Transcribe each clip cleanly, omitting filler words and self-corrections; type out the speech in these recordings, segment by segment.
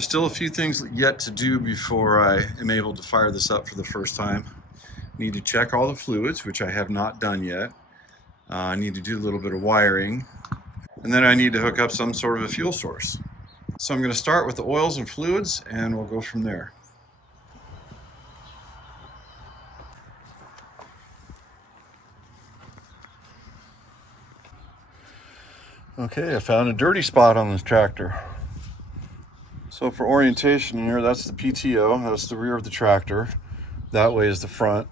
There's still a few things yet to do before I am able to fire this up for the first time. I need to check all the fluids, which I have not done yet. I need to do a little bit of wiring, and then I need to hook up some sort of a fuel source. So I'm going to start with the oils and fluids, and we'll go from there. Okay, I found a dirty spot on this tractor. So for orientation here, that's the PTO, that's the rear of the tractor. That way is the front.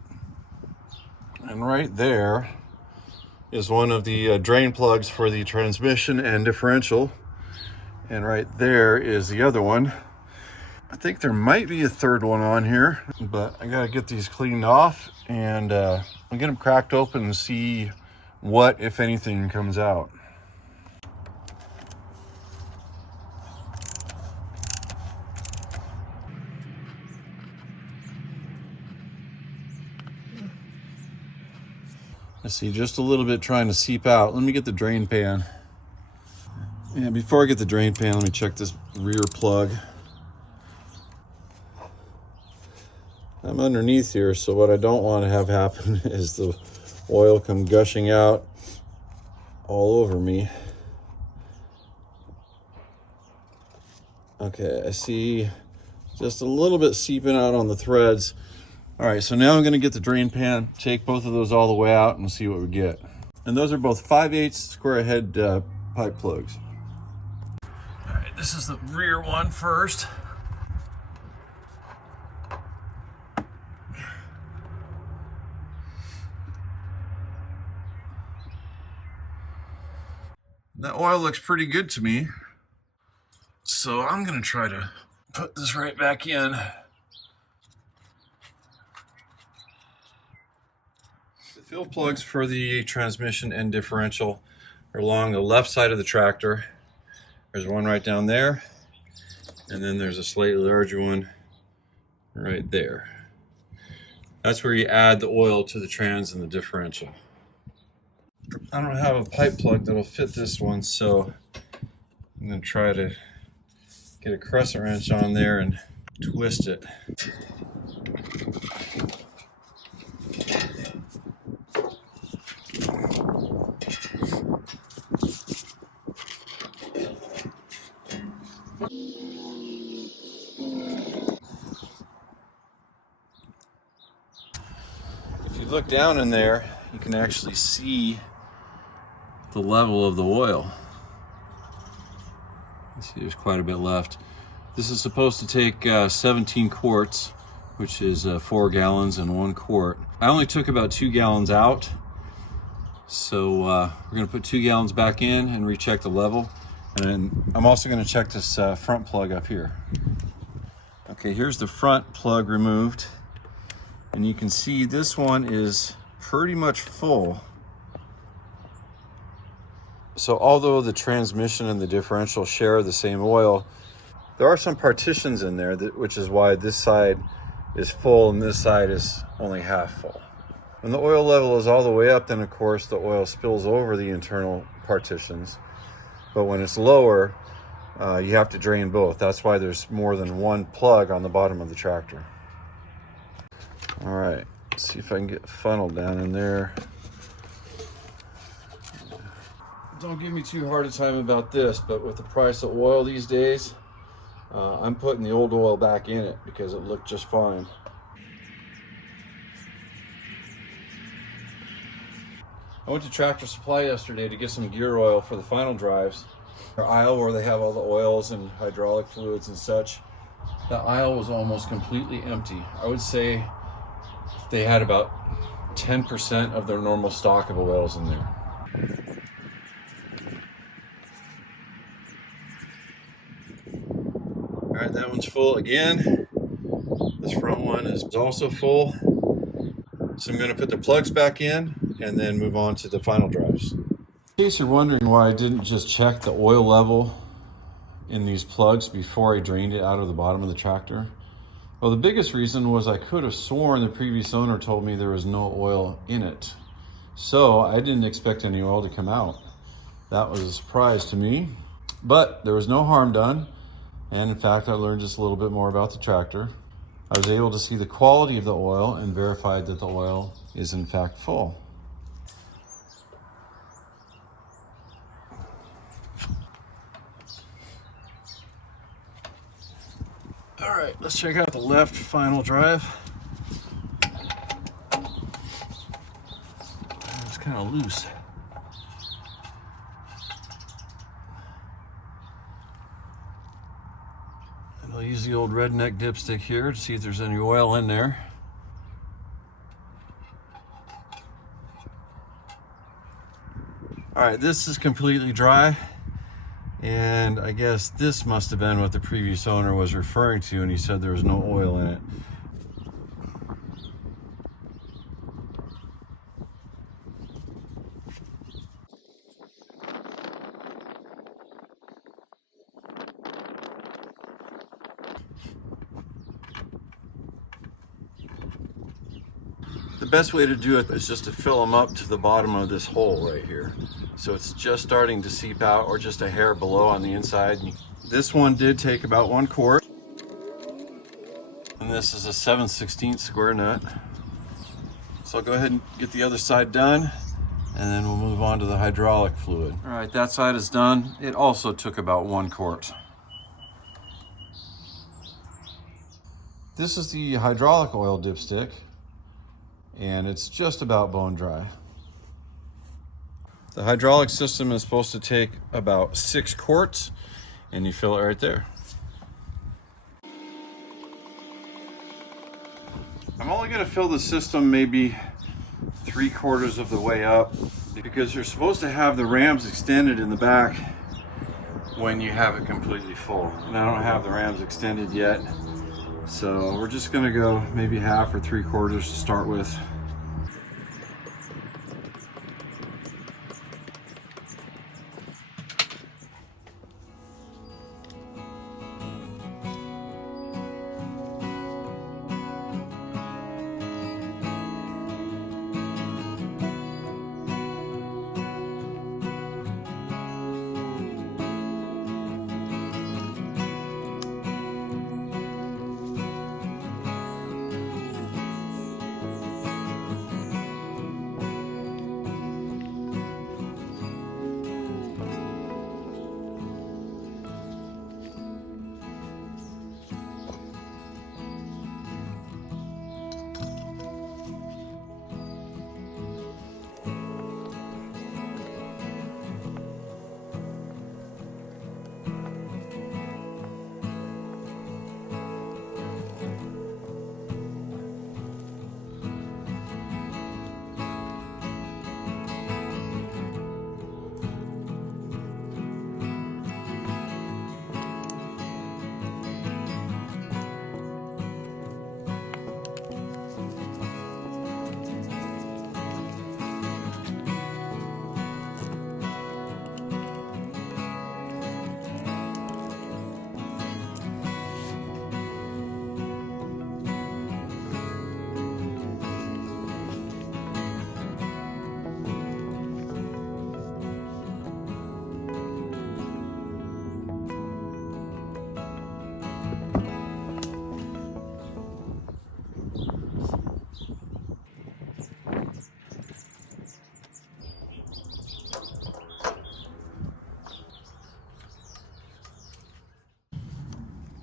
And right there is one of the drain plugs for the transmission and differential. And right there is the other one. I think there might be a third one on here, but I gotta get these cleaned off and I'll get them cracked open and see what, if anything, comes out. I see just a little bit trying to seep out. Let me get the drain pan. Yeah, before I get the drain pan, let me check this rear plug. I'm underneath here, so what I don't want to have happen is the oil come gushing out all over me. Okay, I see just a little bit seeping out on the threads. All right, so now I'm gonna get the drain pan, take both of those all the way out and see what we get. And those are both 5/8 square head pipe plugs. All right, this is the rear one first. That oil looks pretty good to me. So I'm gonna try to put this right back in. The fuel plugs for the transmission and differential are along the left side of the tractor. There's one right down there, and then there's a slightly larger one right there. That's where you add the oil to the trans and the differential. I don't have a pipe plug that'll fit this one, so I'm going to try to get a crescent wrench on there and twist it. If you look down in there, you can actually see the level of the oil. You see there's quite a bit left. This is supposed to take 17 quarts, which is 4 gallons and 1 quart. I only took about 2 gallons out, so we're going to put 2 gallons back in and recheck the level. And then I'm also going to check this front plug up here. Okay, here's the front plug removed, and you can see this one is pretty much full. So although the transmission and the differential share the same oil, there are some partitions in there, which is why this side is full and this side is only half full. When the oil level is all the way up, then of course the oil spills over the internal partitions. But when it's lower, you have to drain both. That's why there's more than one plug on the bottom of the tractor. All right, let's see if I can get funneled down in there. Don't give me too hard a time about this, but with the price of oil these days, I'm putting the old oil back in it because it looked just fine. I went to Tractor Supply yesterday to get some gear oil for the final drives. Their aisle where they have all the oils and hydraulic fluids and such, the aisle was almost completely empty. I would say they had about 10% of their normal stock of oils in there. All right, that one's full again. This front one is also full. So I'm going to put the plugs back in and then move on to the final drives. In case you're wondering why I didn't just check the oil level in these plugs before I drained it out of the bottom of the tractor, well, the biggest reason was I could have sworn the previous owner told me there was no oil in it. So I didn't expect any oil to come out. That was a surprise to me, but there was no harm done. And in fact, I learned just a little bit more about the tractor. I was able to see the quality of the oil and verified that the oil is in fact full. All right, let's check out the left final drive. It's kind of loose. And I'll use the old redneck dipstick here to see if there's any oil in there. All right, this is completely dry. And I guess this must have been what the previous owner was referring to, and he said there was no oil in it. The best way to do it is just to fill them up to the bottom of this hole right here. So it's just starting to seep out, or just a hair below on the inside. This one did take about 1 quart. And this is a 7/16 square nut. So I'll go ahead and get the other side done, and then we'll move on to the hydraulic fluid. All right, that side is done. It also took about 1 quart. This is the hydraulic oil dipstick, and it's just about bone dry. The hydraulic system is supposed to take about 6 quarts, and you fill it right there. I'm only going to fill the system maybe 3/4 of the way up, because you're supposed to have the rams extended in the back when you have it completely full. And I don't have the rams extended yet, so we're just going to go maybe 1/2 or 3/4 to start with.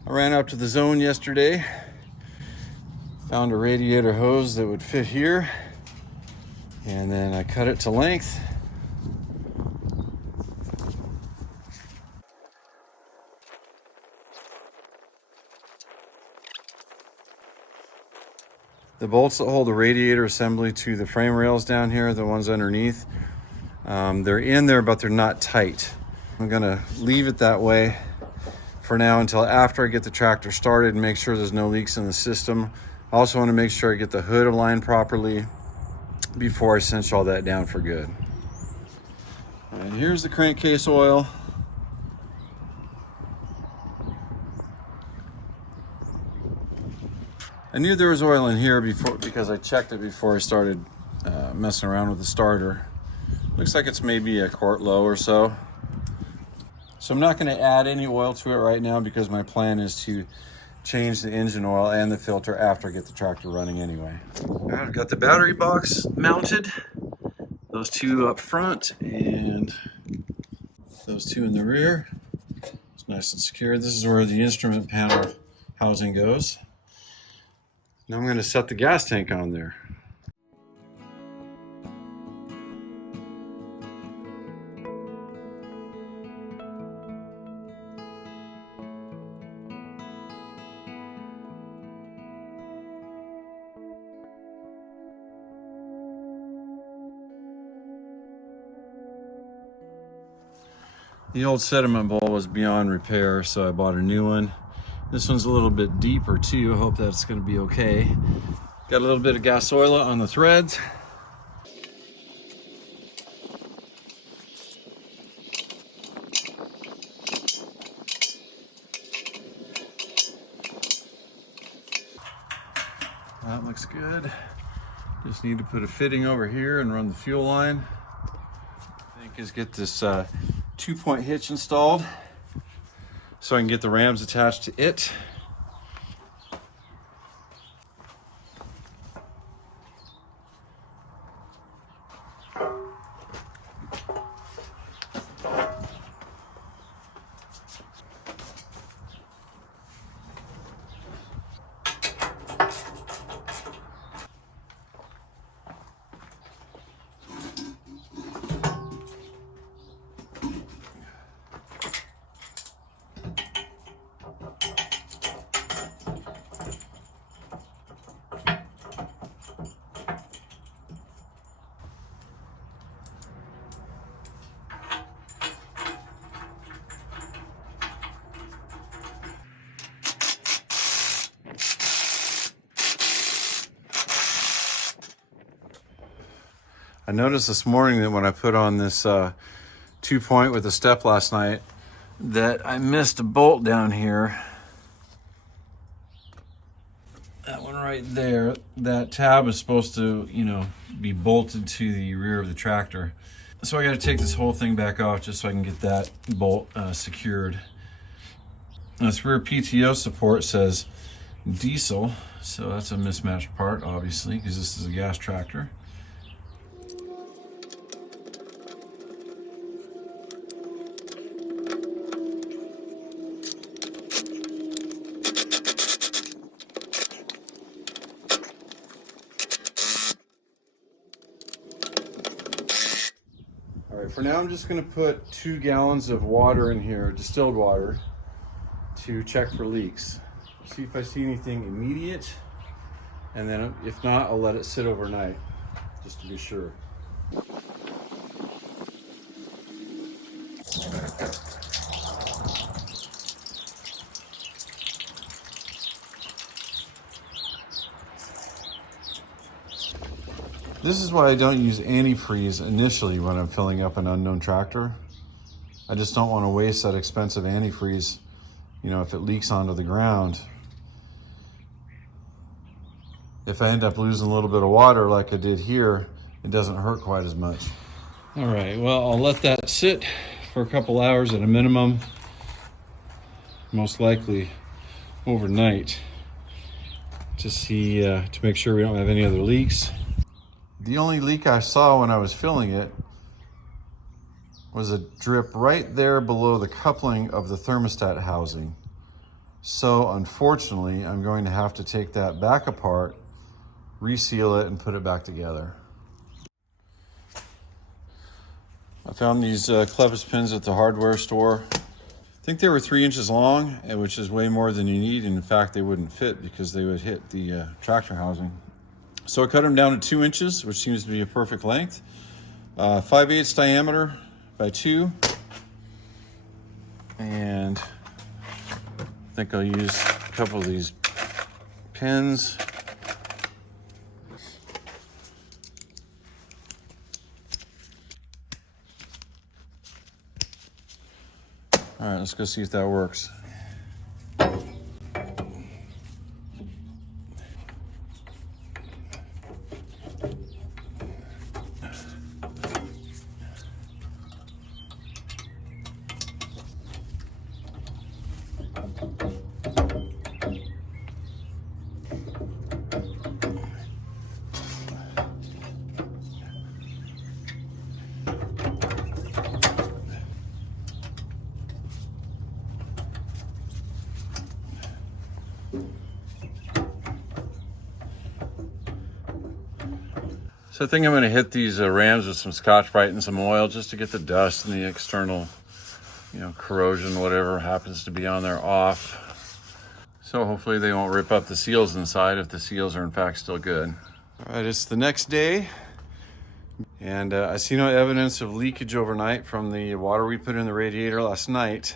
I ran up to the zone yesterday, found a radiator hose that would fit here, and then I cut it to length. The bolts that hold the radiator assembly to the frame rails down here, the ones underneath, they're in there, but they're not tight. I'm gonna leave it that way for now until after I get the tractor started and make sure there's no leaks in the system. I also want to make sure I get the hood aligned properly before I cinch all that down for good. All right, here's the crankcase oil. I knew there was oil in here before, because I checked it before I started messing around with the starter. Looks like it's maybe a quart low or so. So I'm not going to add any oil to it right now because my plan is to change the engine oil and the filter after I get the tractor running anyway. I've got the battery box mounted, those two up front and those two in the rear. It's nice and secure. This is where the instrument panel housing goes. Now I'm going to set the gas tank on there. The old sediment bowl was beyond repair, so I bought a new one. This one's a little bit deeper too. I hope that's going to be okay. Got a little bit of gas oil on the threads. That looks good. Just need to put a fitting over here and run the fuel line. I think is get this 2-point hitch installed so I can get the rams attached to it. I noticed this morning that when I put on this 2-point with a step last night that I missed a bolt down here. That one right there, that tab is supposed to, be bolted to the rear of the tractor. So I got to take this whole thing back off just so I can get that bolt secured. And this rear PTO support says diesel, so that's a mismatched part, obviously, because this is a gas tractor. All right, for now I'm just going to put 2 gallons of water in here, distilled water, to check for leaks. See if I see anything immediate, and then if not, I'll let it sit overnight, just to be sure. This is why I don't use antifreeze initially when I'm filling up an unknown tractor. I just don't want to waste that expensive antifreeze, if it leaks onto the ground. If I end up losing a little bit of water like I did here, it doesn't hurt quite as much. All right, well, I'll let that sit for a couple hours at a minimum, most likely overnight, to see, to make sure we don't have any other leaks. The only leak I saw when I was filling it was a drip right there below the coupling of the thermostat housing. So unfortunately, I'm going to have to take that back apart, reseal it, and put it back together. I found these clevis pins at the hardware store. I think they were 3 inches long, which is way more than you need. And in fact, they wouldn't fit because they would hit the tractor housing. So I cut them down to 2 inches, which seems to be a perfect length. 5/8 diameter by 2. And I think I'll use a couple of these pins. All right, let's go see if that works. So I think I'm going to hit these rams with some Scotch-Brite and some oil just to get the dust and the external, corrosion, whatever happens to be on there, off. So hopefully they won't rip up the seals inside if the seals are in fact still good. All right, it's the next day, and I see no evidence of leakage overnight from the water we put in the radiator last night.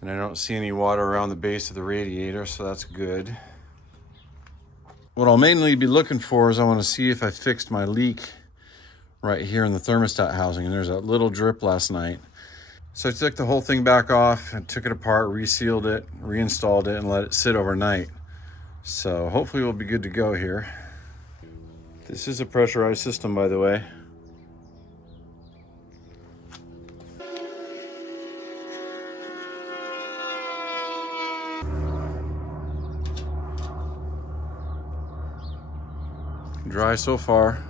And I don't see any water around the base of the radiator, so that's good. What I'll mainly be looking for is I want to see if I fixed my leak right here in the thermostat housing. And there's that little drip last night. So I took the whole thing back off and took it apart, resealed it, reinstalled it, and let it sit overnight. So hopefully we'll be good to go here. This is a pressurized system, by the way. Dry so far.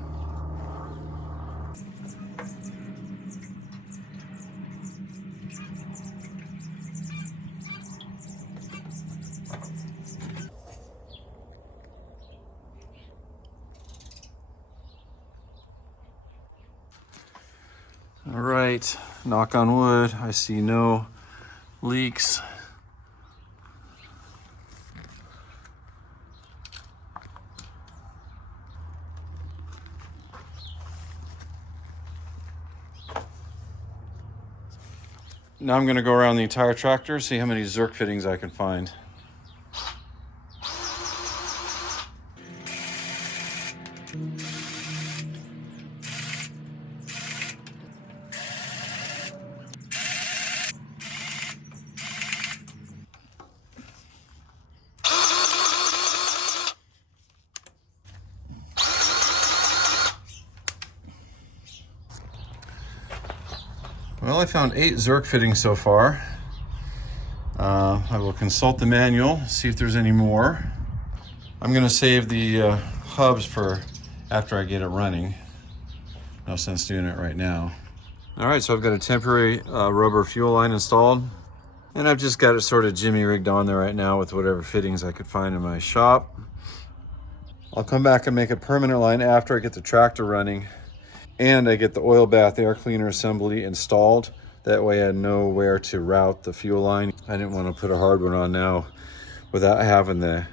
All right, knock on wood, I see no leaks. Now I'm going to go around the entire tractor, see how many zerk fittings I can find. Well, I found 8 zerk fittings so far. I will consult the manual, see if there's any more. I'm going to save the hubs for after I get it running. No sense doing it right now. All right, so I've got a temporary rubber fuel line installed, and I've just got it sort of jimmy rigged on there right now with whatever fittings I could find in my shop. I'll come back and make a permanent line after I get the tractor running and I get the oil bath air cleaner assembly installed. That way I know where to route the fuel line. I didn't want to put a hard one on now without having the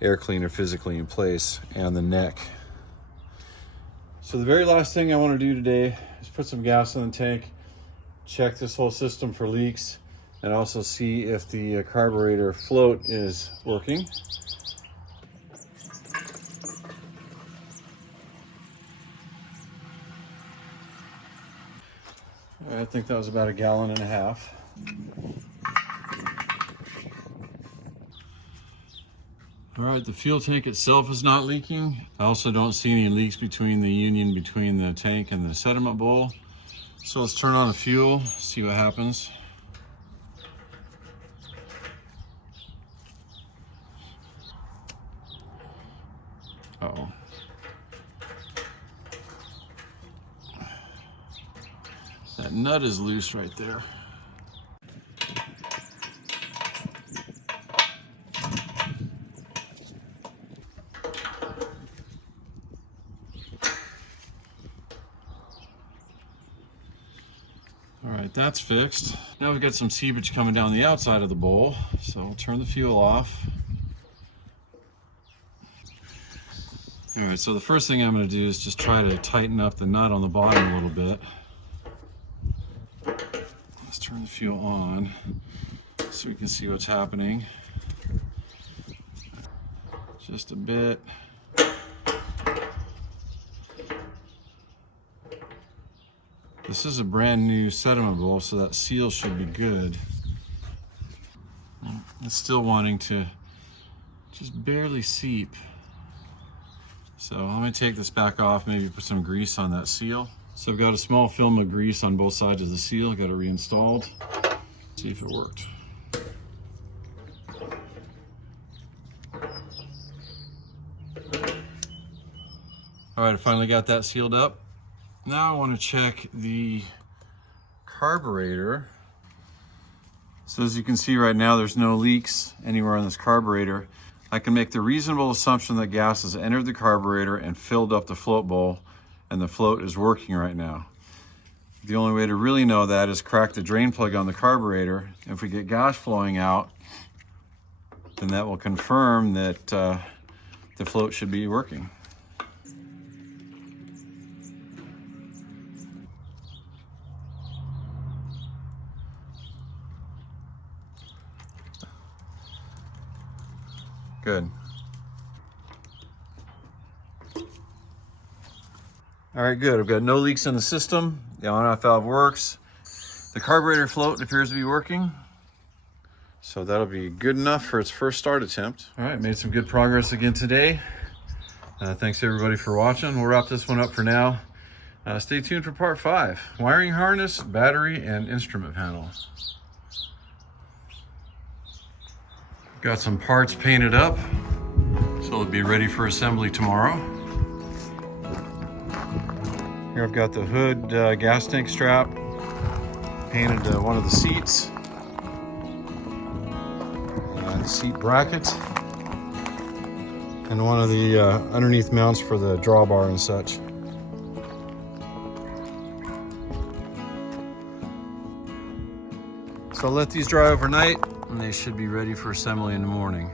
air cleaner physically in place and the neck. So the very last thing I want to do today is put some gas in the tank, check this whole system for leaks, and also see if the carburetor float is working. I think that was about 1.5 gallons. All right, the fuel tank itself is not leaking. I also don't see any leaks between the union between the tank and the sediment bowl. So let's turn on the fuel, see what happens. Uh-oh. That nut is loose right there. All right, that's fixed. Now we've got some seepage coming down the outside of the bowl, so we'll turn the fuel off. All right, so the first thing I'm going to do is just try to tighten up the nut on the bottom a little bit. Let's turn the fuel on so we can see what's happening. Just a bit. This is a brand new sediment bowl, so that seal should be good. It's still wanting to just barely seep. So I'm going to take this back off, maybe put some grease on that seal. So I've got a small film of grease on both sides of the seal. Got it reinstalled. See if it worked. All right, I finally got that sealed up. Now I want to check the carburetor. So as you can see right now, there's no leaks anywhere on this carburetor. I can make the reasonable assumption that gas has entered the carburetor and filled up the float bowl and the float is working right now. The only way to really know that is crack the drain plug on the carburetor. If we get gas flowing out, then that will confirm that the float should be working. Good. All right, good. I've got no leaks in the system. The on-off valve works. The carburetor float appears to be working. So that'll be good enough for its first start attempt. All right, made some good progress again today. Thanks everybody for watching. We'll wrap this one up for now. Stay tuned for part 5. Wiring harness, battery, and instrument panel. Got some parts painted up, so it'll be ready for assembly tomorrow. Here I've got the hood gas tank strap, painted one of the seats, the seat bracket, and one of the underneath mounts for the drawbar and such. So I'll let these dry overnight, and they should be ready for assembly in the morning.